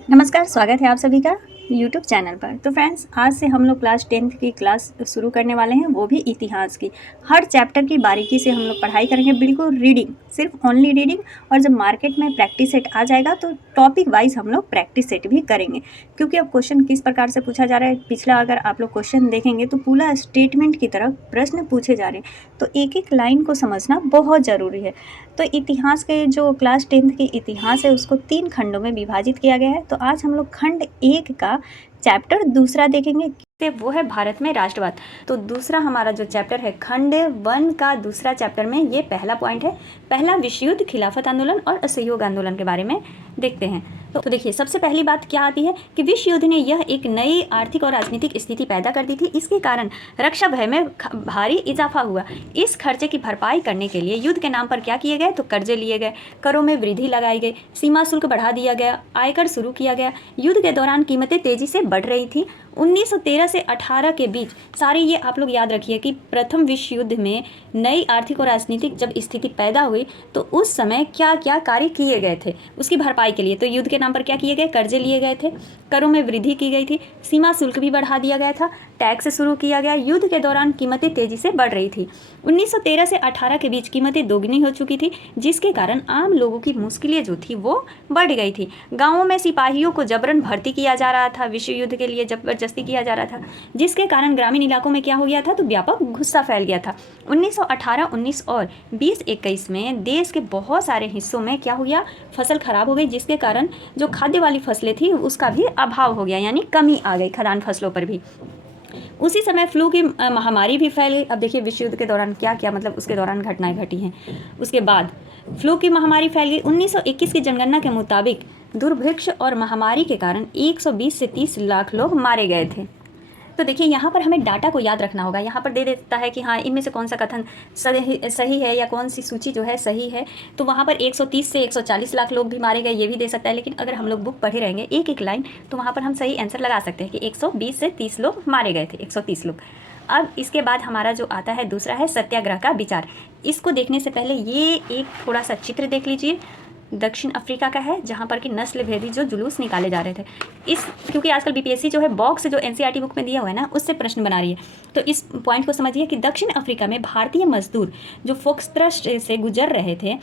नमस्कार, स्वागत है आप सभी का यूट्यूब चैनल पर। तो फ्रेंड्स, आज से हम लोग क्लास 10th की क्लास शुरू करने वाले हैं, वो भी इतिहास की। हर चैप्टर की बारीकी से हम लोग पढ़ाई करेंगे, बिल्कुल रीडिंग, सिर्फ ओनली रीडिंग। और जब मार्केट में प्रैक्टिस सेट आ जाएगा तो टॉपिक वाइज हम लोग प्रैक्टिस सेट भी करेंगे, क्योंकि अब क्वेश्चन किस प्रकार से पूछा जा रहा है। पिछला अगर आप लोग क्वेश्चन देखेंगे तो पूरा स्टेटमेंट की तरफ प्रश्न पूछे जा रहे हैं, तो एक एक लाइन को समझना बहुत ज़रूरी है। तो इतिहास के जो क्लास 10th की इतिहास है उसको 3 खंडों में विभाजित किया गया है। तो आज हम लोग खंड 1 का चैप्टर दूसरा देखेंगे, वो है भारत में राष्ट्रवाद। तो दूसरा हमारा जो चैप्टर है खंड 1 का दूसरा चैप्टर में ये पहला पॉइंट है, पहला विश्व युद्ध, खिलाफत आंदोलन और असहयोग आंदोलन के बारे में देखते हैं। तो देखिए, सबसे पहली बात क्या आती है कि विश्व युद्ध ने यह एक नई आर्थिक और राजनीतिक स्थिति पैदा कर दी थी। इसके कारण रक्षा व्यय में भारी इजाफा हुआ। इस खर्चे की भरपाई करने के लिए युद्ध के नाम पर क्या किए गए, तो कर्जे लिए गए, करों में वृद्धि लगाई गई, सीमा शुल्क बढ़ा दिया गया, आयकर शुरू किया गया। युद्ध के दौरान कीमतें तेजी से बढ़ रही थी। 1913 से 18 के बीच सारे ये आप लोग याद रखिए कि प्रथम विश्व युद्ध में नई आर्थिक और राजनीतिक जब स्थिति पैदा हुई तो उस समय क्या क्या कार्य किए गए थे उसकी भरपाई के लिए। तो युद्ध के नाम पर क्या किए गए, कर्जे लिए गए थे, करों में वृद्धि की गई थी, सीमा शुल्क भी बढ़ा दिया गया था, टैक्स शुरू किया गया। युद्ध के दौरान कीमतें तेजी से बढ़ रही थी। 1913 से 18 के बीच कीमतें दोगुनी हो चुकी थी, जिसके कारण आम लोगों की मुश्किलें जो थी वो बढ़ गई थी। गाँवों में सिपाहियों को जबरन भर्ती किया जा रहा था, विश्व युद्ध के लिए जबरदस्ती किया जा रहा था, जिसके कारण ग्रामीण इलाकों में क्या हो गया था, तो व्यापक गुस्सा फैल गया था। 1918, 19 और 20-21 में देश के बहुत सारे हिस्सों में क्या हो गया, फसल खराब हो गई, जिसके कारण जो खाद्य वाली फसलें थी उसका भी अभाव हो गया, यानी कमी आ गई खाद्यान्न फसलों पर भी। उसी समय फ्लू की महामारी भी फैल गई। अब देखिए विश्व युद्ध के दौरान क्या क्या मतलब उसके दौरान घटनाएं घटी हैं। उसके बाद फ्लू की महामारी फैल गई। 1921 की जनगणना के मुताबिक दुर्भिक्ष और महामारी के कारण 120 से 30 लाख लोग मारे गए थे। तो देखिए यहाँ पर हमें डाटा को याद रखना होगा। यहाँ पर दे देता है कि हाँ इनमें से कौन सा कथन सही है या कौन सी सूची जो है सही है। तो वहाँ पर 130 से 140 लाख लोग भी मारे गए, ये भी दे सकता है। लेकिन अगर हम लोग बुक पढ़े रहेंगे एक एक लाइन, तो वहाँ पर हम सही आंसर लगा सकते हैं कि 120 से 30 लोग मारे गए थे, 130 लोग। अब इसके बाद हमारा जो आता है दूसरा है सत्याग्रह का विचार। इसको देखने से पहले ये एक थोड़ा सा चित्र देख लीजिए। दक्षिण अफ्रीका का है, जहाँ पर कि नस्ल भेदी जो जुलूस निकाले जा रहे थे। इस क्योंकि आजकल बीपीएससी जो है बॉक्स जो एनसीईआरटी बुक में दिया हुआ है ना, उससे प्रश्न बना रही है। तो इस पॉइंट को समझिए कि दक्षिण अफ्रीका में भारतीय मजदूर जो फोक्सट्रस्ट से गुजर रहे थे,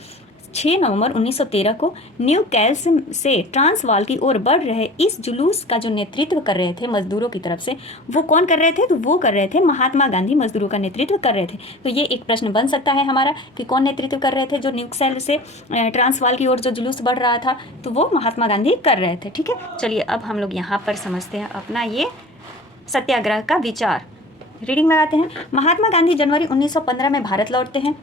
6 नवंबर 1913 को न्यू कैल्स से ट्रांसवाल की ओर बढ़ रहे इस जुलूस का जो नेतृत्व कर रहे थे मजदूरों की तरफ से, वो कौन कर रहे थे, तो वो कर रहे थे महात्मा गांधी मजदूरों का नेतृत्व कर रहे थे। तो ये एक प्रश्न बन सकता है हमारा कि कौन नेतृत्व कर रहे थे, जो न्यू कैल्स से ट्रांसवाल की ओर जो जुलूस बढ़ रहा था, तो वो महात्मा गांधी कर रहे थे। ठीक है, चलिए अब हम लोग यहाँ पर समझते हैं अपना ये सत्याग्रह का विचार। रीडिंग लगाते हैं। महात्मा गांधी जनवरी 1915 में भारत लौटते हैं।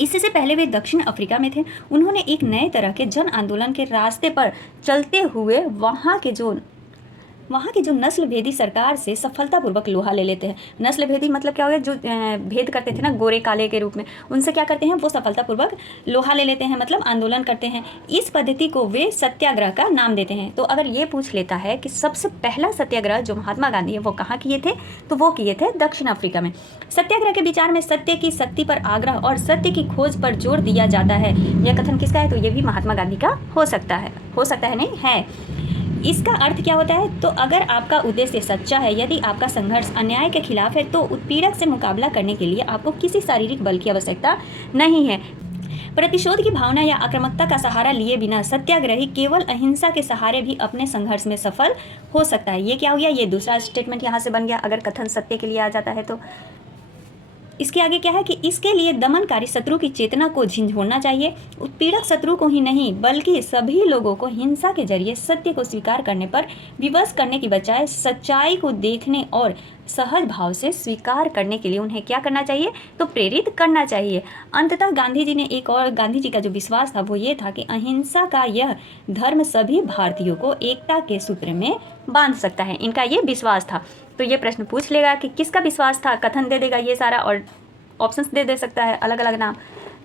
इससे पहले वे दक्षिण अफ्रीका में थे। उन्होंने एक नए तरह के जन आंदोलन के रास्ते पर चलते हुए वहाँ की जो नस्ल भेदी सरकार से सफलतापूर्वक लोहा ले लेते हैं। नस्ल भेदी मतलब क्या हो गया, जो भेद करते थे ना गोरे काले के रूप में, उनसे क्या करते हैं, वो सफलतापूर्वक लोहा ले लेते हैं, मतलब आंदोलन करते हैं। इस पद्धति को वे सत्याग्रह का नाम देते हैं। तो अगर ये पूछ लेता है कि सबसे पहला सत्याग्रह जो महात्मा गांधी है वो कहाँ किए थे, तो वो किए थे दक्षिण अफ्रीका में। सत्याग्रह के विचार में सत्य की शक्ति पर आग्रह और सत्य की खोज पर जोर दिया जाता है। यह कथन किसका है, तो ये भी महात्मा गांधी का हो सकता है नहीं है। इसका अर्थ क्या होता है, तो अगर आपका उद्देश्य सच्चा है, यदि आपका संघर्ष अन्याय के खिलाफ है, तो उत्पीड़क से मुकाबला करने के लिए आपको किसी शारीरिक बल की आवश्यकता नहीं है। प्रतिशोध की भावना या आक्रामकता का सहारा लिए बिना सत्याग्रही केवल अहिंसा के सहारे भी अपने संघर्ष में सफल हो सकता है। ये क्या हो गया, ये दूसरा स्टेटमेंट यहाँ से बन गया अगर कथन सत्य के लिए आ जाता है तो। इसके आगे क्या है कि इसके लिए दमनकारी शत्रु की चेतना को झिंझोड़ना चाहिए। उत्पीड़क शत्रु को ही नहीं बल्कि सभी लोगों को हिंसा के जरिए सत्य को स्वीकार करने पर विवश करने की बजाय सच्चाई को देखने और सहज भाव से स्वीकार करने के लिए उन्हें क्या करना चाहिए, तो प्रेरित करना चाहिए। अंततः गांधी जी का जो विश्वास था वो ये था कि अहिंसा का यह धर्म सभी भारतीयों को एकता के सूत्र में बांध सकता है। इनका ये विश्वास था। तो ये प्रश्न पूछ लेगा कि किसका विश्वास था, कथन दे देगा ये सारा और ऑप्शंस दे सकता है अलग अलग नाम।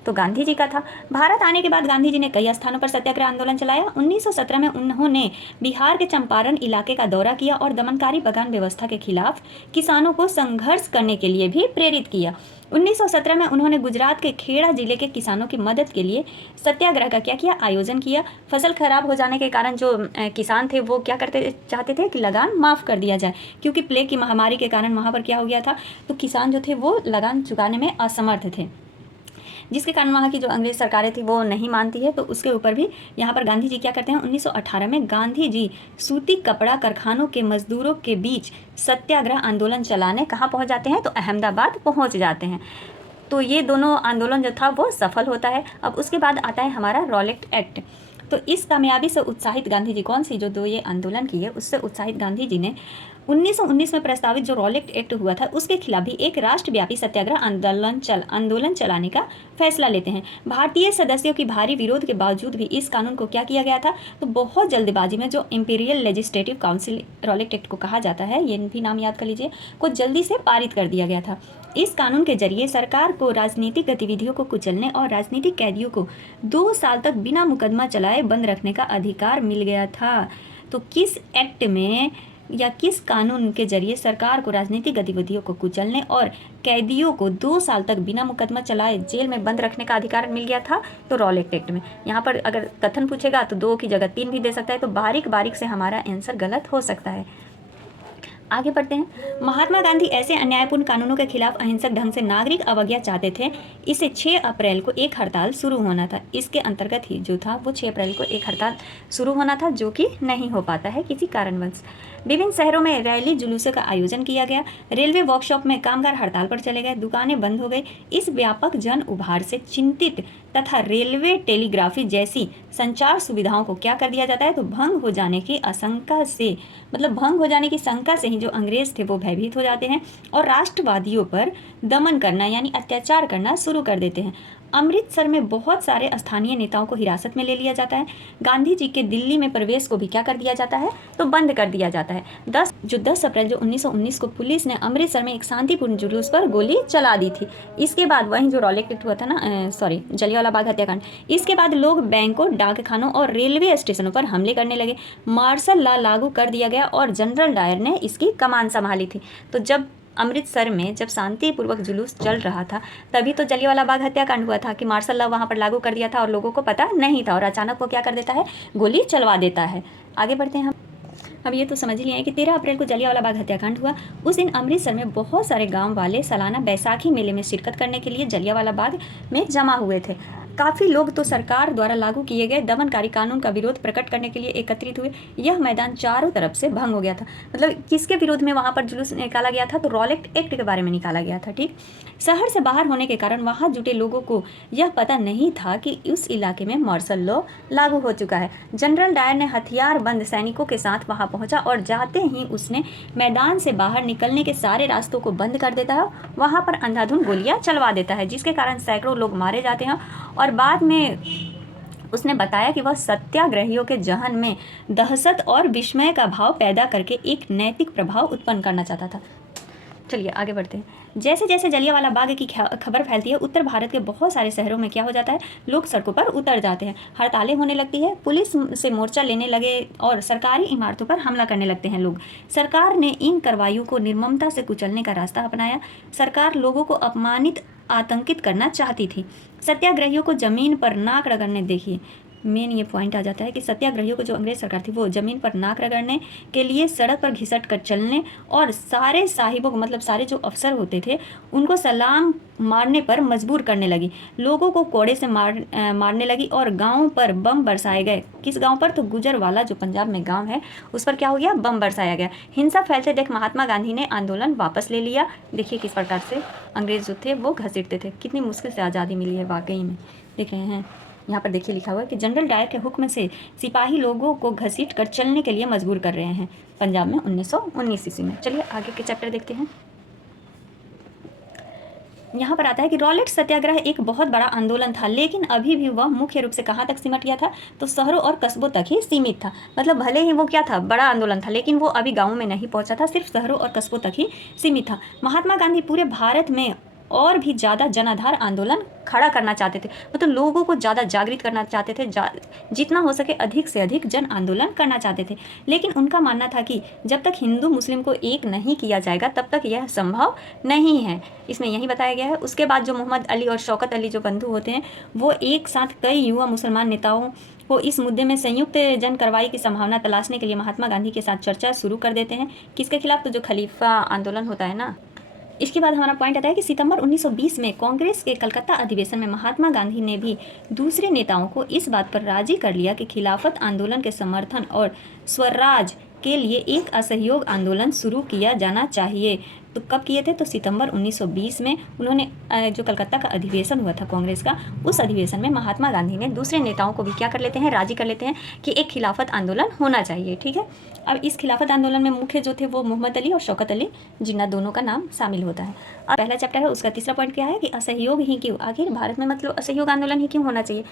तो गांधी जी का था। भारत आने के बाद गांधी जी ने कई स्थानों पर सत्याग्रह आंदोलन चलाया। 1917 में उन्होंने बिहार के चंपारण इलाके का दौरा किया और दमनकारी बगान व्यवस्था के खिलाफ किसानों को संघर्ष करने के लिए भी प्रेरित किया। 1917 में उन्होंने गुजरात के खेड़ा जिले के किसानों की मदद के लिए सत्याग्रह का क्या किया, आयोजन किया। फसल खराब हो जाने के कारण जो किसान थे वो क्या करते चाहते थे कि लगान माफ़ कर दिया जाए, क्योंकि प्लेग की महामारी के कारण वहाँ पर क्या हो गया था, तो किसान जो थे वो लगान चुकाने में असमर्थ थे, जिसके कारण वहाँ की जो अंग्रेज सरकारें थी वो नहीं मानती है। तो उसके ऊपर भी यहाँ पर गांधी जी क्या करते हैं, 1918 में गांधी जी सूती कपड़ा कारखानों के मजदूरों के बीच सत्याग्रह आंदोलन चलाने कहाँ पहुँच जाते हैं, तो अहमदाबाद पहुँच जाते हैं। तो ये दोनों आंदोलन जो था वो सफल होता है। अब उसके बाद आता है हमारा रॉलेट एक्ट। तो इस कामयाबी से उत्साहित गांधी जी, कौन सी जो ये आंदोलन किए उससे उत्साहित गांधी जी ने 1919 में प्रस्तावित जो रॉलेट एक्ट हुआ था उसके खिलाफ भी एक राष्ट्रव्यापी सत्याग्रह आंदोलन चलाने का फैसला लेते हैं। भारतीय सदस्यों की भारी विरोध के बावजूद भी इस कानून को क्या किया गया था, तो बहुत जल्दबाजी में जो imperial legislative council Rowlatt act को कहा जाता है, ये भी नाम याद कर लीजिए, को जल्दी से पारित कर दिया गया था। इस कानून के जरिए सरकार को राजनीतिक गतिविधियों को कुचलने और राजनीतिक कैदियों को 2 साल तक बिना मुकदमा चलाए बंद रखने का अधिकार मिल गया था। तो किस एक्ट में या किस कानून के जरिए सरकार को राजनीतिक गतिविधियों को कुचलने और कैदियों को 2 साल तक बिना मुकदमा चलाए जेल में बंद रखने का अधिकार मिल गया था, तो रॉलेट एक्ट में। यहाँ पर अगर कथन पूछेगा तो 2 की जगह 3 भी दे सकता है, तो बारीक बारीक से हमारा आंसर गलत हो सकता है। आगे बढ़ते हैं। महात्मा गांधी ऐसे अन्यायपूर्ण कानूनों के खिलाफ अहिंसक ढंग से नागरिक अवज्ञा चाहते थे। इसे 6 अप्रैल को एक हड़ताल शुरू होना था। इसके अंतर्गत ही जो था वो 6 अप्रैल को एक हड़ताल शुरू होना था, जो कि नहीं हो पाता है किसी कारणवश। विभिन्न शहरों में रैली जुलूसों का आयोजन किया गया। रेलवे वर्कशॉप में कामगार हड़ताल पर चले गए, दुकानें बंद हो गई। इस व्यापक जन उभार से चिंतित तथा रेलवे टेलीग्राफी जैसी संचार सुविधाओं को क्या कर दिया जाता है, तो भंग हो जाने की आशंका से, मतलब भंग हो जाने की शंका से ही जो अंग्रेज थे वो भयभीत हो जाते हैं और राष्ट्रवादियों पर दमन करना यानी अत्याचार करना शुरू कर देते हैं। अमृतसर में बहुत सारे स्थानीय नेताओं को हिरासत में ले लिया जाता है। गांधी जी के दिल्ली में प्रवेश को भी क्या कर दिया जाता है, तो बंद कर दिया जाता है। 10 अप्रैल 1919 को पुलिस ने अमृतसर में एक शांतिपूर्ण जुलूस पर गोली चला दी थी। इसके बाद वहीं जो रॉलेट एक्ट हुआ था ना, जलियांवाला बाग हत्याकांड, इसके बाद लोग बैंकों, डाकखानों और रेलवे स्टेशनों पर हमले करने लगे। मार्शल लॉ लागू कर दिया गया और जनरल डायर ने इसकी कमान संभाली थी। तो जब अमृतसर में जब शांतिपूर्वक जुलूस चल रहा था तभी तो जलियांवाला बाग हत्याकांड हुआ था कि मार्शल लॉ वहाँ पर लागू कर दिया था और लोगों को पता नहीं था, और अचानक वो क्या कर देता है, गोली चलवा देता है। आगे बढ़ते हैं हम। अब ये तो समझ लिया है कि 13 अप्रैल को जलियांवाला बाग हत्याकांड हुआ। उस दिन अमृतसर में बहुत सारे गांव वाले सालाना बैसाखी मेले में शिरकत करने के लिए जलियांवाला बाग में जमा हुए थे। काफ़ी लोग तो सरकार द्वारा लागू किए गए दमनकारी कानून का विरोध प्रकट करने के लिए एकत्रित हुए। यह मैदान चारों तरफ से भंग हो गया था। मतलब किसके विरोध में वहाँ पर जुलूस निकाला गया था, तो रॉलेट एक्ट के बारे में निकाला गया था। ठीक, शहर से बाहर होने के कारण वहाँ जुटे लोगों को यह पता नहीं था कि उस इलाके में मार्शल लॉ लागू हो चुका है। जनरल डायर ने हथियार बंद सैनिकों के साथ वहाँ पहुँचा और जाते ही उसने मैदान से बाहर निकलने के सारे रास्तों को बंद कर देता है, वहाँ पर अंधाधुंध गोलियाँ चलवा देता है, जिसके कारण सैकड़ों लोग मारे जाते हैं। और बाद में उसने बताया कि वह सत्याग्रहियों के जहन में दहशत और विस्मय का भाव पैदा करके एक नैतिक प्रभाव उत्पन्न करना चाहता था। चलिए आगे बढ़ते हैं। जैसे जैसे जलियांवाला बाग की खबर फैलती है, उत्तर भारत के बहुत सारे शहरों में क्या हो जाता है, लोग सड़कों पर उतर जाते हैं, हड़तालें होने लगती है, पुलिस से मोर्चा लेने लगे और सरकारी इमारतों पर हमला करने लगते हैं लोग। सरकार ने इन कार्रवाइयों को निर्ममता से कुचलने का रास्ता अपनाया। सरकार लोगों को अपमानित, आतंकित करना चाहती थी। सत्याग्रहियों को जमीन पर नाक रगड़ने, देखिए मेन ये पॉइंट आ जाता है कि सत्याग्रहियों को जो अंग्रेज सरकार थी वो ज़मीन पर नाक रगड़ने के लिए सड़क पर घिसट कर चलने और सारे साहिबों को, मतलब सारे जो अफसर होते थे उनको सलाम मारने पर मजबूर करने लगी। लोगों को कोड़े से मारने लगी और गाँव पर बम बरसाए गए। किस गाँव पर, तो गुजरवाला जो पंजाब में गाँव है उस पर क्या हो गया, बम बरसाया गया। हिंसा फैलते देख महात्मा गांधी ने आंदोलन वापस ले लिया। देखिए किस प्रकार से अंग्रेज जो थे वो घसीटते थे, कितनी मुश्किल से आज़ादी मिली है वाकई में। देख रहे हैं यहाँ पर, देखिए लिखा हुआ है कि जनरल डायर के हुक्म से सिपाही लोगों को घसीट कर चलने के लिए मजबूर कर रहे हैं, पंजाब में 1919 ईस्वी में। चलिए आगे के चैप्टर देखते हैं। यहाँ पर आता है कि रॉलेट सत्याग्रह एक बहुत बड़ा आंदोलन था, लेकिन अभी भी वह मुख्य रूप से कहाँ तक सिमट गया था, तो शहरों और कस्बों तक ही सीमित था। मतलब भले ही वो क्या था, बड़ा आंदोलन था, लेकिन वो अभी गाँव में नहीं पहुँचा था, सिर्फ शहरों और कस्बों तक ही सीमित था। महात्मा गांधी पूरे भारत में और भी ज़्यादा जनाधार आंदोलन खड़ा करना चाहते थे, मतलब लोगों को ज़्यादा जागृत करना चाहते थे, जितना हो सके अधिक से अधिक जन आंदोलन करना चाहते थे। लेकिन उनका मानना था कि जब तक हिंदू मुस्लिम को एक नहीं किया जाएगा तब तक यह संभव नहीं है। इसमें यही बताया गया है। उसके बाद जो मोहम्मद अली और शौकत अली जो बंधु होते हैं, वो एक साथ कई युवा मुसलमान नेताओं को इस मुद्दे में संयुक्त जन कार्रवाई की संभावना तलाशने के लिए महात्मा गांधी के साथ चर्चा शुरू कर देते हैं। किसके खिलाफ? तो जो खलीफा आंदोलन होता है ना। इसके बाद हमारा पॉइंट आता है कि सितंबर 1920 में कांग्रेस के कलकत्ता अधिवेशन में महात्मा गांधी ने भी दूसरे नेताओं को इस बात पर राजी कर लिया कि खिलाफत आंदोलन के समर्थन और स्वराज के लिए एक असहयोग आंदोलन शुरू किया जाना चाहिए। तो कब किए थे? तो सितंबर 1920 में उन्होंने जो कलकत्ता का अधिवेशन हुआ था कांग्रेस का, उस अधिवेशन में महात्मा गांधी ने दूसरे नेताओं को भी क्या कर लेते हैं? राजी कर लेते हैं कि एक खिलाफत आंदोलन होना चाहिए। ठीक है। अब इस खिलाफत आंदोलन में मुख्य जो थे वो मोहम्मद अली और शौकत अली जिन्ना दोनों का नाम शामिल होता है। अब पहला चैप्टर है, उसका तीसरा पॉइंट क्या है कि असहयोग ही क्यों? आखिर भारत में मतलब असहयोग आंदोलन ही क्यों होना चाहिए?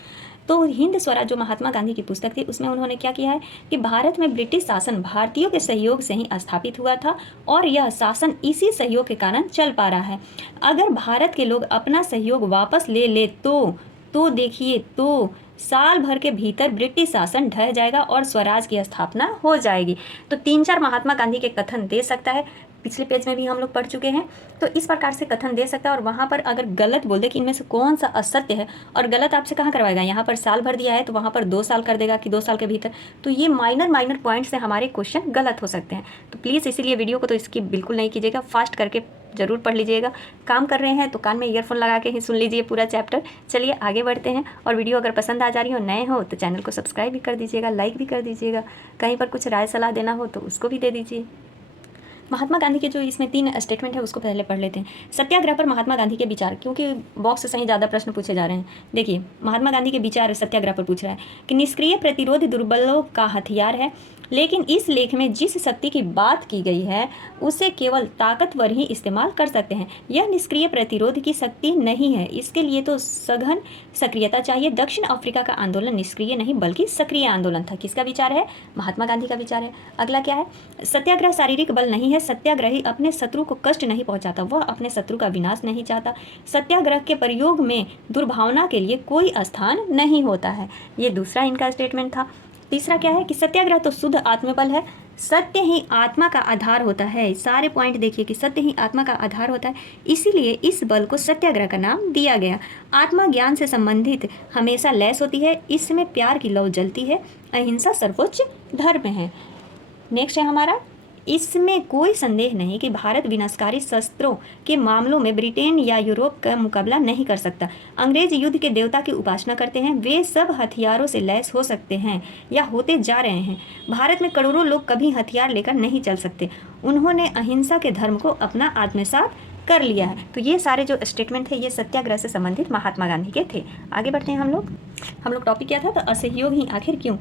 तो हिंद स्वराज जो महात्मा गांधी की पुस्तक थी उसमें उन्होंने क्या किया है कि भारत में ब्रिटिश शासन भारतीयों के सहयोग से ही स्थापित हुआ था और यह शासन इसी सहयोग के कारण चल पा रहा है। अगर भारत के लोग अपना सहयोग वापस ले ले तो देखिए तो साल भर के भीतर ब्रिटिश शासन ढह जाएगा और स्वराज की स्थापना हो जाएगी। तो 3-4 महात्मा गांधी के कथन दे सकता है, पिछले पेज में भी हम लोग पढ़ चुके हैं। तो इस प्रकार से कथन दे सकता है और वहाँ पर अगर गलत बोल दे कि इनमें से कौन सा असत्य है, और गलत आपसे कहाँ करवाएगा? यहाँ पर साल भर दिया है तो वहाँ पर 2 साल कर देगा कि 2 साल के भीतर। तो ये माइनर पॉइंट से हमारे क्वेश्चन गलत हो सकते हैं। तो प्लीज़ इसीलिए वीडियो को तो इसकी बिल्कुल नहीं कीजिएगा, फास्ट करके ज़रूर पढ़ लीजिएगा। काम कर रहे हैं तो कान में ईयरफोन लगा के ही सुन लीजिए पूरा चैप्टर। चलिए आगे बढ़ते हैं। और वीडियो अगर पसंद आ जा रही हो, नए हो तो चैनल को सब्सक्राइब भी कर दीजिएगा, लाइक भी कर दीजिएगा। कहीं पर कुछ राय सलाह देना हो तो उसको भी दे दीजिए। महात्मा गांधी के जो इसमें 3 स्टेटमेंट है उसको पहले पढ़ लेते हैं। सत्याग्रह पर महात्मा गांधी के विचार, क्योंकि बॉक्स से ही ज़्यादा प्रश्न पूछे जा रहे हैं। देखिए महात्मा गांधी के विचार सत्याग्रह पर पूछ रहा है कि निष्क्रिय प्रतिरोध दुर्बलों का हथियार है, लेकिन इस लेख में जिस शक्ति की बात की गई है उसे केवल ताकतवर ही इस्तेमाल कर सकते हैं। यह निष्क्रिय प्रतिरोध की शक्ति नहीं है, इसके लिए तो सघन सक्रियता चाहिए। दक्षिण अफ्रीका का आंदोलन निष्क्रिय नहीं बल्कि सक्रिय आंदोलन था। किसका विचार है? महात्मा गांधी का विचार है। अगला क्या है? सत्याग्रह शारीरिक बल नहीं है। सत्याग्रही अपने शत्रु को कष्ट नहीं पहुंचाता, वह अपने शत्रु का विनाश नहीं चाहता। सत्याग्रह के प्रयोग में दुर्भावना के लिए कोई स्थान नहीं होता है। ये दूसरा इनका स्टेटमेंट था। तीसरा क्या है कि सत्याग्रह तो शुद्ध आत्मबल है, सत्य ही आत्मा का आधार होता है। सारे पॉइंट देखिए कि सत्य ही आत्मा का आधार होता है, इसीलिए इस बल को सत्याग्रह का नाम दिया गया। आत्मा ज्ञान से संबंधित हमेशा लैस होती है, इसमें प्यार की लौ जलती है, अहिंसा सर्वोच्च धर्म है। नेक्स्ट है हमारा, इसमें कोई संदेह नहीं कि भारत विनाशकारी शस्त्रों के मामलों में ब्रिटेन या यूरोप का मुकाबला नहीं कर सकता। अंग्रेज युद्ध के देवता की उपासना करते हैं, वे सब हथियारों से लैस हो सकते हैं या होते जा रहे हैं। भारत में करोड़ों लोग कभी हथियार लेकर नहीं चल सकते, उन्होंने अहिंसा के धर्म को अपना आत्मसात कर लिया है। तो ये सारे जो स्टेटमेंट थे ये सत्याग्रह से संबंधित महात्मा गांधी के थे। आगे बढ़ते हैं हम लोग टॉपिक क्या था? तो असहयोग ही आखिर क्यों?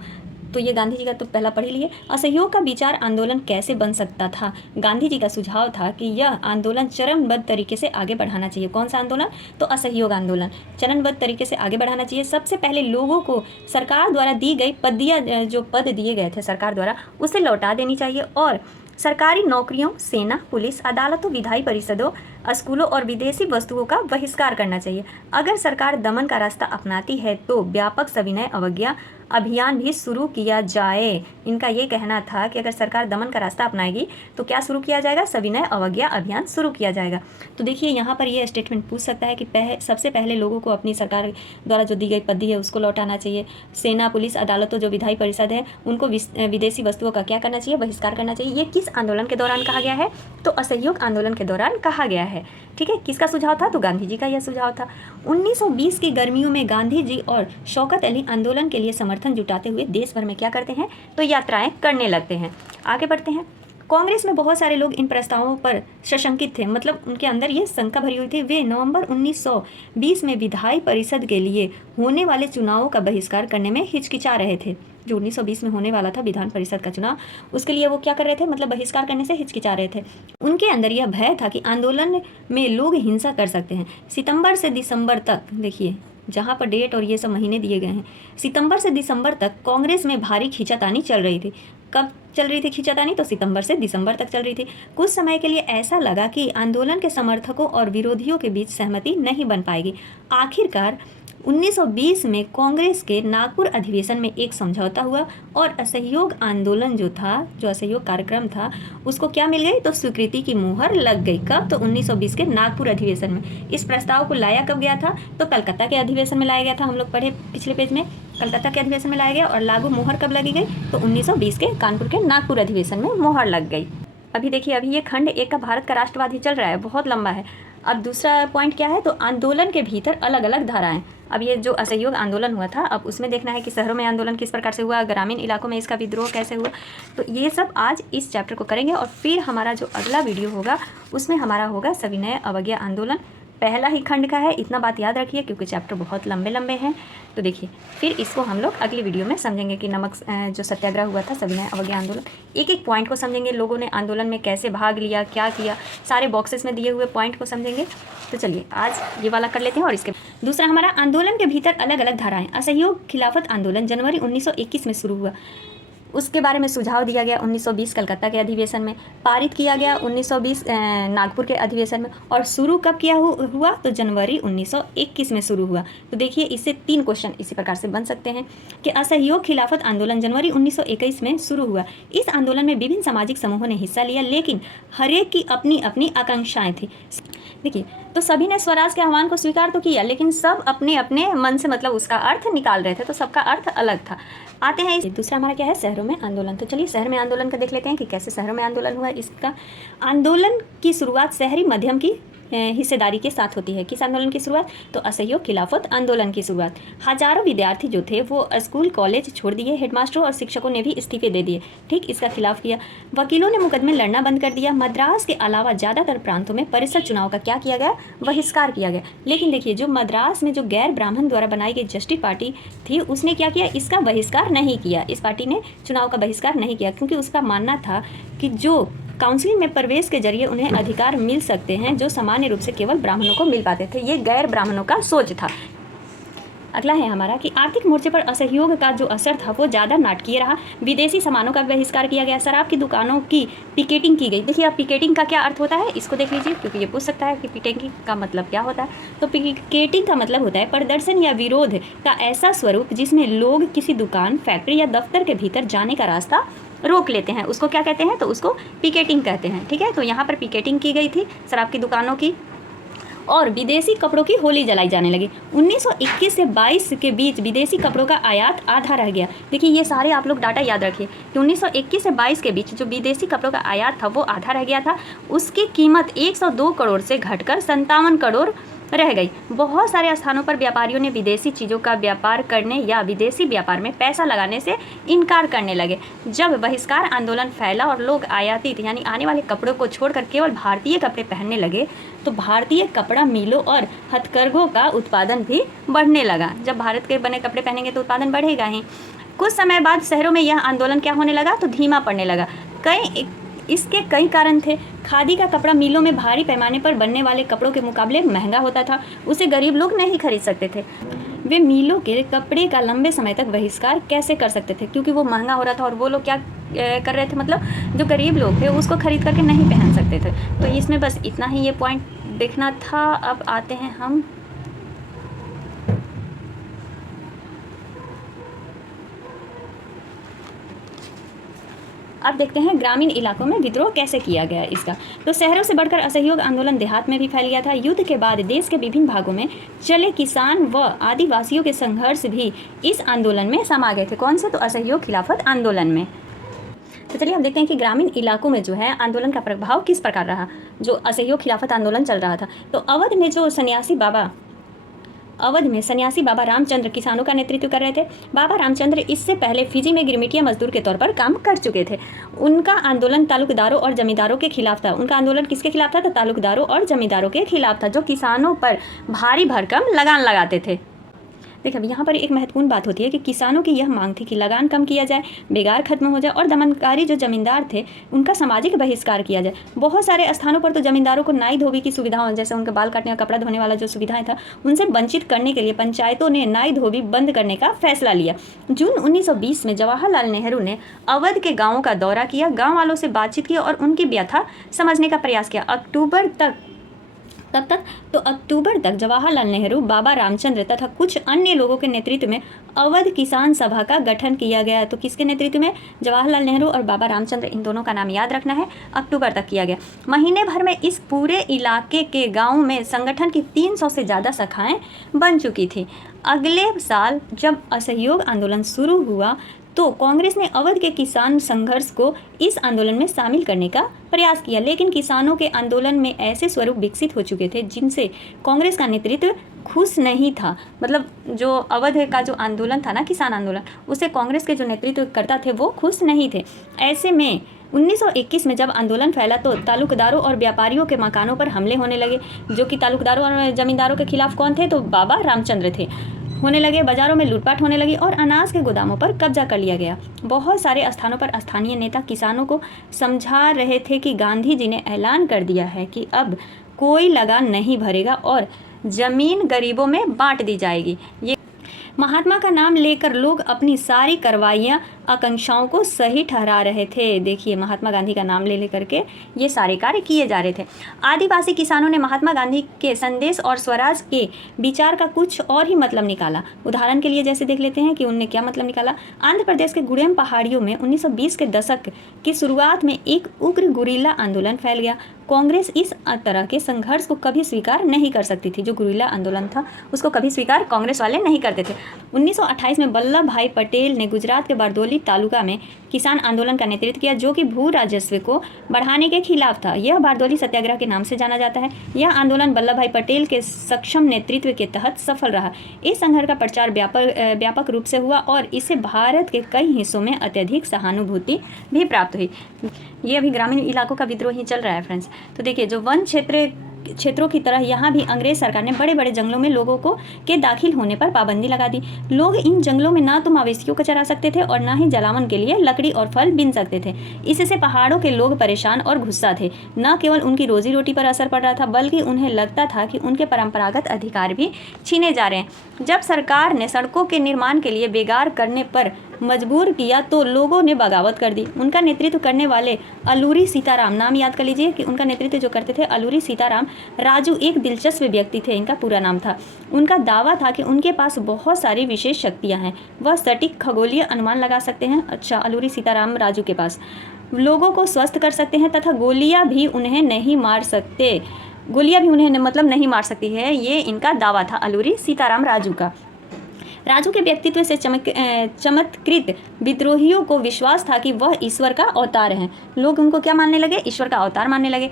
तो ये गांधी जी का तो पहला पढ़ ही लिए। असहयोग का विचार आंदोलन कैसे बन सकता था? गांधी जी का सुझाव था कि यह आंदोलन चरणबद्ध तरीके से आगे बढ़ाना चाहिए। कौन सा आंदोलन? तो असहयोग आंदोलन चरणबद्ध तरीके से आगे बढ़ाना चाहिए। सबसे पहले लोगों को सरकार द्वारा दी गई जो पद दिए गए थे सरकार द्वारा, उसे लौटा देनी चाहिए और सरकारी नौकरियों, सेना, पुलिस, अदालतों, विधायी परिषदों, स्कूलों और विदेशी वस्तुओं का बहिष्कार करना चाहिए। अगर सरकार दमन का रास्ता अपनाती है तो व्यापक सविनय अवज्ञा अभियान भी शुरू किया जाए। इनका ये कहना था कि अगर सरकार दमन का रास्ता अपनाएगी तो क्या शुरू किया जाएगा? सविनय अवज्ञा अभियान शुरू किया जाएगा। तो देखिए यहाँ पर ये स्टेटमेंट पूछ सकता है कि सबसे पहले लोगों को अपनी सरकार द्वारा जो दी गई पद है उसको लौटाना चाहिए। सेना, पुलिस, अदालतों, जो विधायी परिषद है उनको विदेशी वस्तुओं का क्या करना चाहिए? बहिष्कार करना चाहिए। ये किस आंदोलन के दौरान कहा गया है? तो असहयोग आंदोलन के दौरान कहा गया है। ठीक है, किसका सुझाव था? तो गांधी जी का यह सुझाव था। 1920 की गर्मियों में गांधी जी और शौकत अली आंदोलन के लिए समर्थन जुटाते हुए देश भर में क्या करते हैं? तो यात्राएं करने लगते हैं। आगे बढ़ते हैं। कांग्रेस में बहुत सारे लोग इन प्रस्तावों पर सशंकित थे, मतलब उनके अंदर ये शंका भरी हुई थी। वे नवंबर 1920 में विधायी परिषद के लिए होने वाले चुनावों का बहिष्कार करने में हिचकिचा रहे थे। जो 1920 में होने वाला था विधान परिषद का चुनाव, उसके लिए वो क्या कर रहे थे? मतलब बहिष्कार करने से हिचकिचा रहे थे। उनके अंदर यह भय था कि आंदोलन में लोग हिंसा कर सकते हैं। सितंबर से दिसंबर तक देखिए जहाँ पर डेट और ये सब महीने दिए गए हैं। सितंबर से दिसंबर तक कांग्रेस में भारी खींचातानी चल रही थी। कब चल रही थी खींचातानी? तो सितंबर से दिसंबर तक चल रही थी। कुछ समय के लिए ऐसा लगा कि आंदोलन के समर्थकों और विरोधियों के बीच सहमति नहीं बन पाएगी। आखिरकार 1920 में कांग्रेस के नागपुर अधिवेशन में एक समझौता हुआ और असहयोग आंदोलन जो असहयोग कार्यक्रम था उसको क्या मिल गई? तो स्वीकृति की मुहर लग गई। कब? तो 1920 के नागपुर अधिवेशन में। इस प्रस्ताव को लाया कब गया था? तो कलकत्ता के अधिवेशन में लाया गया था। हम लोग पढ़े पिछले पेज में, कलकत्ता के अधिवेशन में लाया गया। और लागू मुहर कब लगी गई? तो 1920 के कानपुर के नागपुर अधिवेशन में मुहर लग गई। अभी देखिए, अभी ये खंड 1 का भारत का राष्ट्रवाद ही चल रहा है, बहुत लंबा है। अब दूसरा पॉइंट क्या है? तो आंदोलन के भीतर अलग अलग धाराएं। अब ये जो असहयोग आंदोलन हुआ था, अब उसमें देखना है कि शहरों में आंदोलन किस प्रकार से हुआ, ग्रामीण इलाकों में इसका विद्रोह कैसे हुआ। तो ये सब आज इस चैप्टर को करेंगे और फिर हमारा जो अगला वीडियो होगा उसमें हमारा होगा सविनय अवज्ञा आंदोलन। पहला ही खंड का है, इतना बात याद रखिए क्योंकि चैप्टर बहुत लंबे लंबे हैं। तो देखिए, फिर इसको हम लोग अगली वीडियो में समझेंगे कि नमक जो सत्याग्रह हुआ था, सविनय अवज्ञा आंदोलन, एक एक पॉइंट को समझेंगे, लोगों ने आंदोलन में कैसे भाग लिया, क्या किया, सारे बॉक्सेस में दिए हुए पॉइंट को समझेंगे। तो चलिए आज ये वाला कर लेते हैं। और इसके दूसरा हमारा आंदोलन के भीतर अलग अलग धाराएं। असहयोग खिलाफत आंदोलन जनवरी 1921 में शुरू हुआ, उसके बारे में सुझाव दिया गया 1920 कलकत्ता के अधिवेशन में, पारित किया गया 1920 नागपुर के अधिवेशन में। और शुरू कब किया हुआ? तो जनवरी 1921 में शुरू हुआ। तो देखिए, इससे 3 क्वेश्चन इसी प्रकार से बन सकते हैं कि असहयोग खिलाफत आंदोलन जनवरी 1921 में शुरू हुआ। इस आंदोलन में विभिन्न सामाजिक समूहों ने हिस्सा लिया, लेकिन हरेक की अपनी अपनी आकांक्षाएं थी। देखिए, तो सभी ने स्वराज के आह्वान को स्वीकार तो किया, लेकिन सब अपने अपने मन से मतलब उसका अर्थ निकाल रहे थे, तो सबका अर्थ अलग था। आते हैं दूसरा हमारा क्या है? शहरों में आंदोलन। तो चलिए शहर में आंदोलन का देख लेते हैं कि कैसे शहरों में आंदोलन हुआ। इसका आंदोलन की शुरुआत शहरी मध्यम की हिस्सेदारी के साथ होती है। किस आंदोलन की शुरुआत? तो असहयोग खिलाफत आंदोलन की शुरुआत। हजारों विद्यार्थी जो थे वो स्कूल कॉलेज छोड़ दिए, हेडमास्टरों और शिक्षकों ने भी इस्तीफे दे दिए। ठीक, इसका खिलाफ किया। वकीलों ने मुकदमे लड़ना बंद कर दिया। मद्रास के अलावा ज़्यादातर प्रांतों में परिषद चुनाव का क्या किया गया? बहिष्कार किया गया। लेकिन देखिए, जो मद्रास में जो गैर ब्राह्मण द्वारा बनाई गई जस्टिस पार्टी थी उसने क्या किया? इसका बहिष्कार नहीं किया। इस पार्टी ने चुनाव का बहिष्कार नहीं किया क्योंकि उसका मानना था कि जो काउंसिल में प्रवेश के जरिए उन्हें अधिकार मिल सकते हैं जो सामान्य रूप से केवल ब्राह्मणों को मिल पाते थे। ये गैर ब्राह्मणों का सोच था। अगला है हमारा कि आर्थिक मोर्चे पर असहयोग का जो असर था वो ज़्यादा नाटकीय रहा। विदेशी सामानों का बहिष्कार किया गया। शराब की दुकानों की पिकेटिंग की गई। देखिए, अब पिकेटिंग का क्या अर्थ होता है इसको देख लीजिए, क्योंकि ये पूछ सकता है कि पिकेटिंग का मतलब क्या होता है। तो पिकेटिंग का मतलब होता है प्रदर्शन या विरोध का ऐसा स्वरूप जिसमें लोग किसी दुकान, फैक्ट्री या दफ्तर के भीतर जाने का रास्ता रोक लेते हैं। उसको क्या कहते हैं? तो उसको पिकेटिंग कहते हैं। ठीक है, तो यहाँ पर पिकेटिंग की गई थी शराब की दुकानों की। और विदेशी कपड़ों की होली जलाई जाने लगी। 1921 से 22 के बीच विदेशी कपड़ों का आयात आधा रह गया। देखिए, ये सारे आप लोग डाटा याद रखिए कि 1921 से 22 के बीच जो विदेशी कपड़ों का आयात था वो आधा रह गया था। उसकी कीमत 102 करोड़ से घटकर 57 करोड़ रह गई। बहुत सारे स्थानों पर व्यापारियों ने विदेशी चीज़ों का व्यापार करने या विदेशी व्यापार में पैसा लगाने से इनकार करने लगे। जब बहिष्कार आंदोलन फैला और लोग आयातित यानी आने वाले कपड़ों को छोड़कर केवल भारतीय कपड़े पहनने लगे, तो भारतीय कपड़ा मिलों और हथकरघों का उत्पादन भी बढ़ने लगा। जब भारत के बने कपड़े पहनेंगे तो उत्पादन बढ़ेगा ही। कुछ समय बाद शहरों में यह आंदोलन क्या होने लगा? तो धीमा पड़ने लगा। इसके कई कारण थे। खादी का कपड़ा मिलों में भारी पैमाने पर बनने वाले कपड़ों के मुकाबले महंगा होता था, उसे गरीब लोग नहीं खरीद सकते थे। वे मिलों के कपड़े का लंबे समय तक बहिष्कार कैसे कर सकते थे? क्योंकि वो महंगा हो रहा था और वो लोग क्या कर रहे थे, मतलब जो गरीब लोग थे उसको खरीद करके नहीं पहन सकते थे। तो इसमें बस इतना ही ये पॉइंट देखना था। अब आते हैं हम अब देखते हैं ग्रामीण इलाकों में विद्रोह कैसे किया गया इसका। तो शहरों से बढ़कर असहयोग आंदोलन देहात में भी फैल गया था। युद्ध के बाद देश के विभिन्न भागों में चले किसान व आदिवासियों के संघर्ष भी इस आंदोलन में समा गए थे। कौन से? तो असहयोग खिलाफत आंदोलन में। तो चलिए हम देखते हैं कि ग्रामीण इलाकों में जो है आंदोलन का प्रभाव किस प्रकार रहा, जो असहयोग खिलाफत आंदोलन चल रहा था। तो अवध में सन्यासी बाबा रामचंद्र किसानों का नेतृत्व कर रहे थे। बाबा रामचंद्र इससे पहले फिजी में गिरमिटिया मजदूर के तौर पर काम कर चुके थे। उनका आंदोलन तालुकदारों और जमींदारों के खिलाफ था। उनका आंदोलन किसके खिलाफ था? तो तालुकदारों और जमींदारों के खिलाफ था, जो किसानों पर भारी भरकम लगान लगाते थे। देखिए अब यहाँ पर एक महत्वपूर्ण बात होती है कि किसानों की यह मांग थी कि लगान कम किया जाए, बेगार खत्म हो जाए और दमनकारी जो जमींदार थे उनका सामाजिक बहिष्कार किया जाए। बहुत सारे स्थानों पर तो जमींदारों को नाई धोबी की सुविधाओं, जैसे उनके बाल काटने का, कपड़ा धोने वाला जो सुविधाएं था, उनसे वंचित करने के लिए पंचायतों ने नाई धोबी बंद करने का फैसला लिया। जून 1920 में जवाहरलाल नेहरू ने अवध के गाँवों का दौरा किया, गाँव वालों से बातचीत की और उनकी व्यथा समझने का प्रयास किया। अक्टूबर तक जवाहरलाल नेहरू, बाबा रामचंद्र तथा कुछ अन्य लोगों के नेतृत्व में अवध किसान सभा का गठन किया गया। तो किसके नेतृत्व में? जवाहरलाल नेहरू और बाबा रामचंद्र, इन दोनों का नाम याद रखना है। अक्टूबर तक किया गया। महीने भर में इस पूरे इलाके के गाँव में संगठन की 300 से ज़्यादा शाखाएं बन चुकी थी। अगले साल जब असहयोग आंदोलन शुरू हुआ तो कांग्रेस ने अवध के किसान संघर्ष को इस आंदोलन में शामिल करने का प्रयास किया, लेकिन किसानों के आंदोलन में ऐसे स्वरूप विकसित हो चुके थे जिनसे कांग्रेस का नेतृत्व खुश नहीं था। मतलब जो अवध का जो आंदोलन था ना, किसान आंदोलन, उसे कांग्रेस के जो नेतृत्व करता थे वो खुश नहीं थे। ऐसे में 1921 में जब आंदोलन फैला तो तालुकदारों और व्यापारियों के मकानों पर हमले होने लगे, जो कि तालुकदारों और जमींदारों के खिलाफ कौन थे? तो बाबा रामचंद्र थे। होने लगे, बाजारों में लूटपाट होने लगी और अनाज के गोदामों पर कब्जा कर लिया गया। बहुत सारे स्थानों पर स्थानीय नेता किसानों को समझा रहे थे कि गांधी जी ने ऐलान कर दिया है कि अब कोई लगान नहीं भरेगा और जमीन गरीबों में बांट दी जाएगी। ये महात्मा का नाम लेकर लोग अपनी सारी कार्रवाइयाँ, आकांक्षाओं को सही ठहरा रहे थे। देखिए, महात्मा गांधी का नाम ले लेकर के ये सारे कार्य किए जा रहे थे। आदिवासी किसानों ने महात्मा गांधी के संदेश और स्वराज के विचार का कुछ और ही मतलब निकाला। उदाहरण के लिए जैसे देख लेते हैं कि उनने क्या मतलब निकाला। आंध्र प्रदेश के गुड़ेम पहाड़ियों में 1920 के दशक की शुरुआत में एक उग्र गुरिल्ला आंदोलन फैल गया। कांग्रेस इस तरह के संघर्ष को कभी स्वीकार नहीं कर सकती थी। जो गुरिल्ला आंदोलन था उसको कभी स्वीकार कांग्रेस वाले नहीं करते थे। 1928 में वल्लभ भाई पटेल ने गुजरात के बारदोली तालुका में किसान आंदोलन का नेतृत्व किया, जो कि भू राजस्व को बढ़ाने के खिलाफ था। यह बारदोली सत्याग्रह के नाम से जाना जाता है। यह आंदोलन वल्लभ भाई पटेल के सक्षम नेतृत्व के तहत सफल रहा। इस संघर्ष का प्रचार व्यापक रूप से हुआ और इससे भारत के कई हिस्सों में अत्यधिक सहानुभूति भी प्राप्त हुई। ये अभी ग्रामीण इलाकों का विद्रोह ही चल रहा है फ्रेंड्स। तो देखिए, जो वन क्षेत्रों की तरह यहाँ भी अंग्रेज सरकार ने बड़े बड़े जंगलों में लोगों को के दाखिल होने पर पाबंदी लगा दी। लोग इन जंगलों में ना तो मवेशियों को चरा सकते थे और ना ही जलावन के लिए लकड़ी और फल बीन सकते थे। इससे पहाड़ों के लोग परेशान और गुस्सा थे। न केवल उनकी रोजी रोटी पर असर पड़ रहा था, बल्कि उन्हें लगता था कि उनके परंपरागत अधिकार भी छीने जा रहे हैं। जब सरकार ने सड़कों के निर्माण के लिए बेगार करने पर मजबूर किया तो लोगों ने बगावत कर दी। उनका नेतृत्व करने वाले अलूरी सीताराम, नाम याद कर लीजिए कि उनका नेतृत्व जो करते थे अलूरी सीताराम राजू, एक दिलचस्प व्यक्ति थे। इनका पूरा नाम था। उनका दावा था कि उनके पास बहुत सारी विशेष शक्तियां हैं, वह सटीक खगोलीय अनुमान लगा सकते हैं। अच्छा, अलूरी सीताराम राजू के पास लोगों को स्वस्थ कर सकते हैं तथा गोलियां भी उन्हें नहीं मार सकती मार सकती है। ये इनका दावा था अलूरी सीताराम राजू का। राजू के व्यक्तित्व से चमत्कृत विद्रोहियों को विश्वास था कि वह ईश्वर का अवतार हैं। लोग उनको क्या मानने लगे? ईश्वर का अवतार मानने लगे।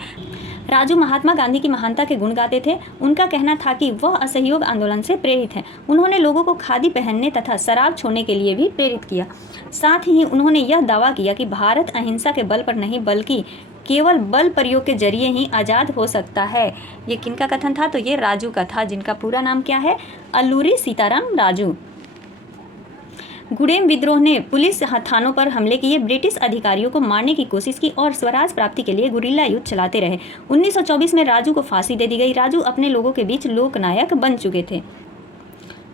राजू महात्मा गांधी की महानता के गुण गाते थे। उनका कहना था कि वह असहयोग आंदोलन से प्रेरित हैं। उन्होंने लोगों को खादी पहनने तथा शराब छोड़ने के लिए भी प्रेरित किया। साथ ही उन्होंने यह दावा किया कि भारत अहिंसा के बल पर नहीं बल्कि केवल बल प्रयोग के जरिए ही आज़ाद हो सकता है। ये किनका कथन था? तो ये राजू का था, जिनका पूरा नाम क्या है? अलूरी सीताराम राजू। गुड़ेम विद्रोह ने पुलिस थानों पर हमले किए, ब्रिटिश अधिकारियों को मारने की कोशिश की और स्वराज प्राप्ति के लिए गुरिल्ला युद्ध चलाते रहे। 1924 में राजू को फांसी दे दी गई। राजू अपने लोगों के बीच लोकनायक बन चुके थे।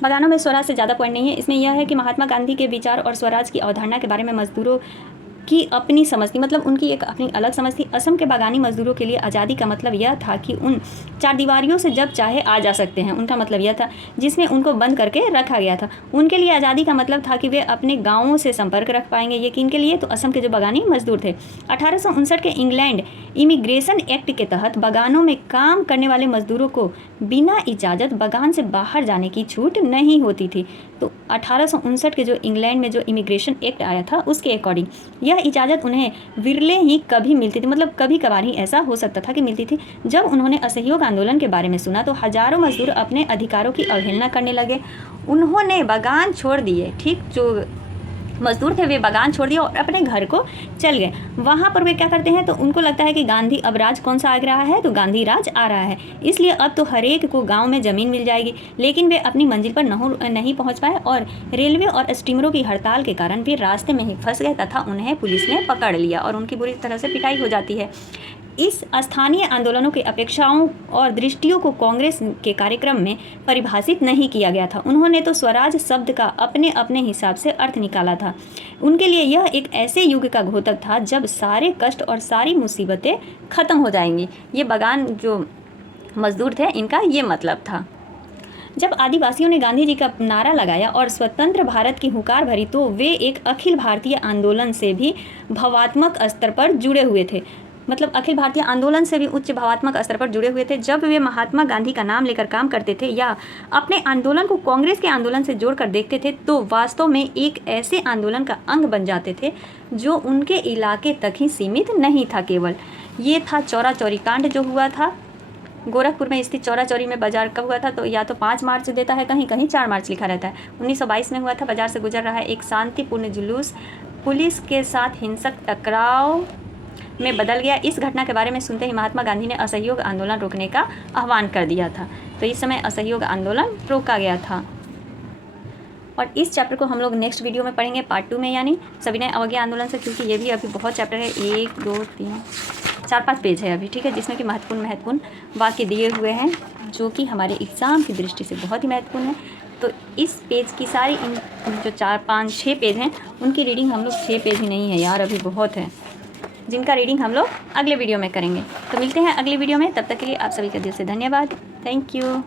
बगानों में स्वराज से ज़्यादा पॉइंट नहीं है। इसमें यह है कि महात्मा गांधी के विचार और स्वराज की अवधारणा के बारे में मजदूरों की अपनी समझ थी, मतलब उनकी एक अपनी अलग समझ थी। असम के बागानी मजदूरों के लिए आज़ादी का मतलब यह था कि उन चार दीवारियों से जब चाहे आ जा सकते हैं। उनका मतलब यह था, जिसमें उनको बंद करके रखा गया था। उनके लिए आज़ादी का मतलब था कि वे अपने गाँवों से संपर्क रख पाएंगे। ये किन के लिए? तो असम के जो बागानी मजदूर थे। 1859 के इंग्लैंड इमिग्रेशन एक्ट के तहत बागानों में काम करने वाले मजदूरों को बिना इजाज़त बागान से बाहर जाने की छूट नहीं होती थी। तो 1859 के जो इंग्लैंड में जो इमिग्रेशन एक्ट आया था उसके अकॉर्डिंग यह इजाज़त उन्हें विरले ही कभी मिलती थी, मतलब कभी कभार ही ऐसा हो सकता था कि मिलती थी। जब उन्होंने असहयोग आंदोलन के बारे में सुना तो हजारों मजदूर अपने अधिकारों की अवहेलना करने लगे। उन्होंने बागान छोड़ दिए। ठीक, जो मजदूर थे वे बागान छोड़ दिया और अपने घर को चल गए। वहाँ पर वे क्या करते हैं, तो उनको लगता है कि गांधी अब राज कौन सा आ रहा है, तो गांधी राज आ रहा है, इसलिए अब तो हर एक को गांव में ज़मीन मिल जाएगी। लेकिन वे अपनी मंजिल पर नहीं पहुँच पाए और रेलवे और स्टीमरों की हड़ताल के कारण वे रास्ते में ही फंस गए तथा उन्हें पुलिस ने पकड़ लिया और उनकी बुरी तरह से पिटाई हो जाती है। इस स्थानीय आंदोलनों की अपेक्षाओं और दृष्टियों को कांग्रेस के कार्यक्रम में परिभाषित नहीं किया गया था। उन्होंने तो स्वराज शब्द का अपने अपने हिसाब से अर्थ निकाला था। उनके लिए यह एक ऐसे युग का घोतक था जब सारे कष्ट और सारी मुसीबतें खत्म हो जाएंगी। ये बागान जो मजदूर थे इनका ये मतलब था। जब आदिवासियों ने गांधी जी का नारा लगाया और स्वतंत्र भारत की हुंकार भरी, तो वे एक अखिल भारतीय आंदोलन से भी भावात्मक स्तर पर जुड़े हुए थे। मतलब अखिल भारतीय आंदोलन से भी उच्च भावात्मक स्तर पर जुड़े हुए थे। जब वे महात्मा गांधी का नाम लेकर काम करते थे या अपने आंदोलन को कांग्रेस के आंदोलन से जोड़कर देखते थे, तो वास्तव में एक ऐसे आंदोलन का अंग बन जाते थे जो उनके इलाके तक ही सीमित नहीं था। केवल ये था चौरा चौरी कांड जो हुआ था गोरखपुर में स्थित चौरा चौरी में बाजार कब हुआ था, तो या तो 5 मार्च देता है, कहीं कहीं 4 मार्च लिखा रहता है। 1922 में हुआ था। बाजार से गुजर रहा है एक शांतिपूर्ण जुलूस पुलिस के साथ हिंसक टकराव में बदल गया। इस घटना के बारे में सुनते ही महात्मा गांधी ने असहयोग आंदोलन रोकने का आह्वान कर दिया था। तो इस समय असहयोग आंदोलन रोका गया था। और इस चैप्टर को हम लोग नेक्स्ट वीडियो में पढ़ेंगे पार्ट 2 में, यानी सविनय अवज्ञा आंदोलन से, क्योंकि ये भी अभी बहुत चैप्टर है, 1 2 3 4 5 पेज है अभी, ठीक है, जिसमें कि महत्वपूर्ण वाक्य दिए हुए हैं जो कि हमारे एग्ज़ाम की दृष्टि से बहुत ही महत्वपूर्ण है। तो इस पेज की सारी इन जो 4 5 6 पेज हैं उनकी रीडिंग हम लोग 6 पेज ही नहीं है यार, अभी बहुत है, जिनका रीडिंग हम लोग अगले वीडियो में करेंगे। तो मिलते हैं अगले वीडियो में, तब तक के लिए आप सभी का दिल से धन्यवाद। Thank you.